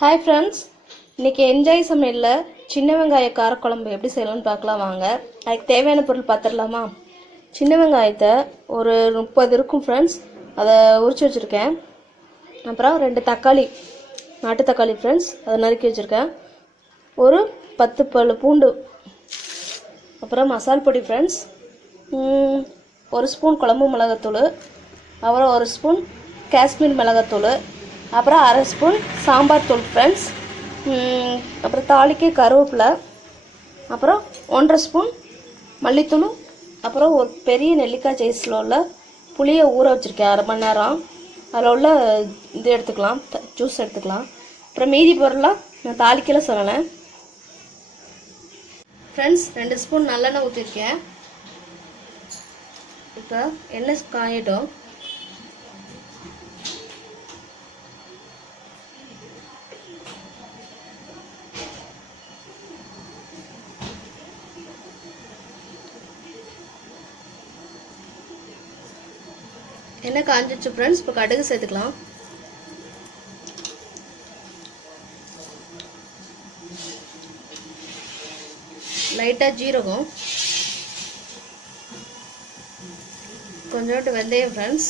Hi friends, இன்றைக்கி enjoy சமையலில் சின்ன வெங்காய காரக்குழம்பு எப்படி செய்யலாம்னு பார்க்கலாம் வாங்க. அதுக்கு தேவையான பொருள் பார்த்துடலாமா? சின்ன வெங்காயத்தை ஒரு 30 இருக்கும் ஃப்ரெண்ட்ஸ், அதை உரித்து வச்சுருக்கேன். அப்புறம் 2 தக்காளி, நாட்டு தக்காளி ஃப்ரெண்ட்ஸ், அதை நறுக்கி வச்சுருக்கேன். ஒரு 10 பல் பூண்டு. அப்புறம் மசால் பொடி ஃப்ரெண்ட்ஸ், 1 ஸ்பூன் குழம்பு மிளகாத்தூள், அப்புறம் 1 ஸ்பூன் காஷ்மீர் மிளகாத்தூள், அப்புறம் 1/2 ஸ்பூன் சாம்பார் தூள் ஃப்ரெண்ட்ஸ், அப்புறம் தாளிக்கு கருவேப்பிலை, அப்புறம் 1/2 ஸ்பூன் மல்லித்தூள், அப்புறம் ஒரு பெரிய நெல்லிக்காய் சைஸில் உள்ள புளியை ஊற வச்சுருக்கேன் 1/2 மணி நேரம். அதில் உள்ள இது எடுத்துக்கலாம், ஜூஸ் எடுத்துக்கலாம். அப்புறம் மீதி பொருளாக நான் தாளிக்கல சொல்லலை ஃப்ரெண்ட்ஸ். 2 ஸ்பூன் நல்லெண்ணெய் ஊற்றிருக்கேன். இப்போ எண்ணெய் காயட்டும். எண்ணெய் காஞ்சிச்சு ஃப்ரெண்ட்ஸ். இப்போ கடுகு சேர்த்துக்கலாம். லைட்டாக ஜீரகம், கொஞ்சோண்டு வெந்தயம் ஃப்ரெண்ட்ஸ்,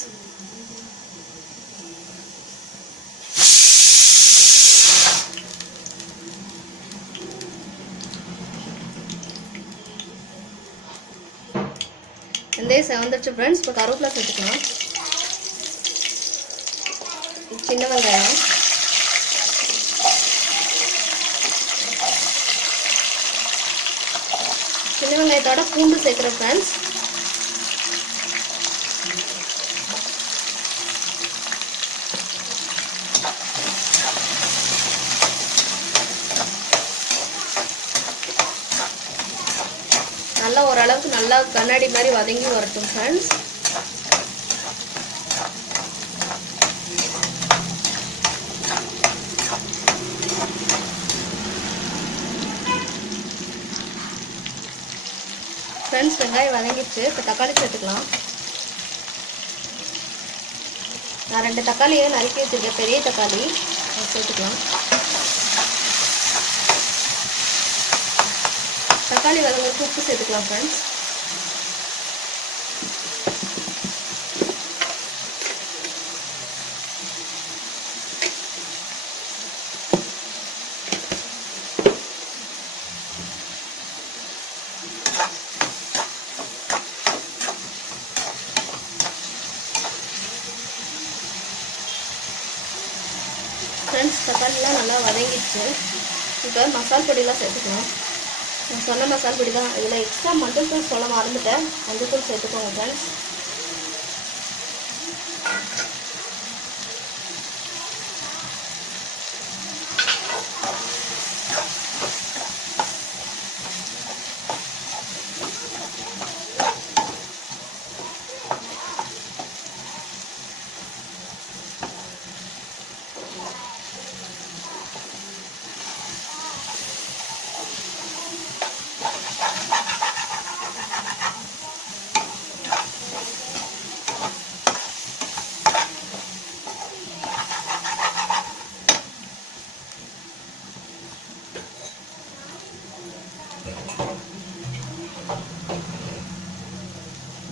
வெந்தயம் செவந்துருச்சு ஃப்ரெண்ட்ஸ். இப்போ கருவேப்பிலை சேர்த்துக்கலாம். சின்ன வெங்காயம், சின்ன வெங்காயத்தோட பூண்டு சேர்க்குறேன் ஃப்ரெண்ட்ஸ். நல்லா ஓரளவுக்கு நல்லா கண்ணாடி மாதிரி வதங்கி வரட்டும் ஃப்ரெண்ட்ஸ். ஃப்ரெண்ட்ஸ், வெங்காயம் வதங்கிடுச்சு. இப்போ தக்காளி சேர்த்துக்கலாம். நான் 2 தக்காளியை நறுக்கி வச்சுருக்கேன், பெரிய தக்காளி, சேர்த்துக்கலாம். தக்காளி வதங்கிறதுக்கு உப்பு சேர்த்துக்கலாம் ஃப்ரெண்ட்ஸ். ஃப்ரெண்ட்ஸ், தக்காளிலாம் நல்லா வதங்கிடுச்சு. இப்போ மசால் பொடியெலாம் சேர்த்துக்கலாம். நான் சொன்ன மசால் பொடி தான். இதில் எக்ஸ்ட்ரா மஞ்சள் தூள் சொல்ல மறந்துட்டேன், மஞ்சள் தூள் சேர்த்துக்கோங்க ஃப்ரெண்ட்ஸ்.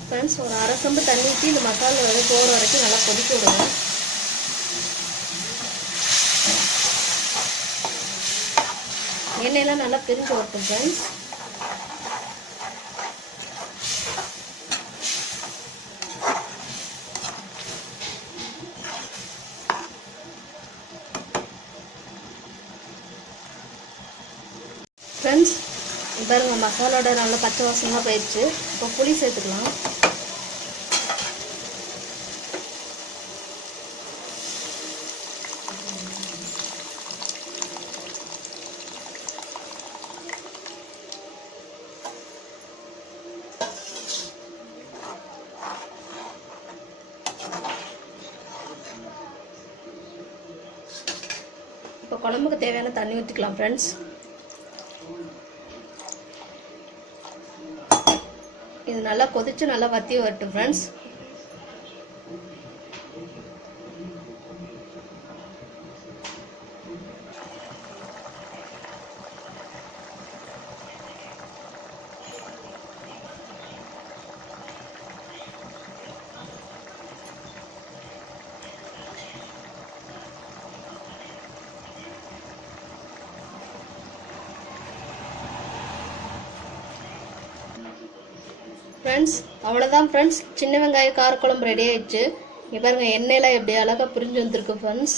ஃப்ரெண்ட்ஸ், ஒரு 1/2 சொம்பு தண்ணி ஊற்றி இந்த மசாலா போகிற வரைக்கும் நல்லா கொதிக்க விடுங்க. எண்ணெயெல்லாம் நல்லா பிரிஞ்சு வரட்டும் ஃப்ரெண்ட்ஸ். ஃப்ரெண்ட்ஸ், பாருங்க மசாலோட நல்லா பச்சை வாசமாக போயிடுச்சு. இப்போ புளி சேர்த்துக்கலாம். இப்போ குழம்புக்கு தேவையான தண்ணி ஊற்றிக்கலாம் ஃப்ரெண்ட்ஸ். இது நல்லா கொதிச்சு நல்லா வத்தி வரட்டும் ஃப்ரெண்ட்ஸ். ஃப்ரெண்ட்ஸ் அவ்வளோதான் ஃப்ரெண்ட்ஸ், சின்ன வெங்காய காரக்குழம்பு ரெடி ஆயிடுச்சு. இங்கே பாருங்க எண்ணெயெல்லாம் எப்படி அழகாக புரிஞ்சு வந்துருக்கு ஃப்ரெண்ட்ஸ்.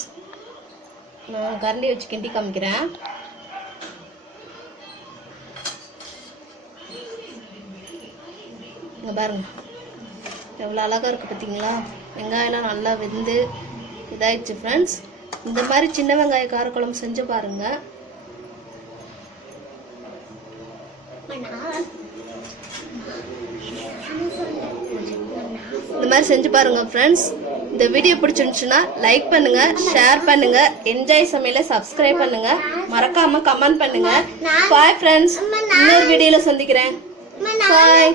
நான் கரண்டி வச்சு கிண்டி காமிக்கிறேன். இங்கே பாருங்க எவ்வளோ அழகாக இருக்குது பார்த்தீங்களா? வெங்காயம்லாம் நல்லா வெந்து இதாகிடுச்சு ஃப்ரெண்ட்ஸ். இந்த மாதிரி சின்ன வெங்காய காரக்குழம்பு செஞ்சு பாருங்கள். இந்த மாதிரி செஞ்சு பாருங்க ஃப்ரெண்ட்ஸ். இந்த வீடியோ பிடிச்சிருந்துச்சுன்னா லைக் பண்ணுங்க, ஷேர் பண்ணுங்க, என்ஜாய் சமையலை சப்ஸ்கிரைப் பண்ணுங்க, மறக்காம கமெண்ட் பண்ணுங்க. பாய் ஃப்ரெண்ட்ஸ், இன்னொரு வீடியோல சந்திக்கிறேன். பாய்.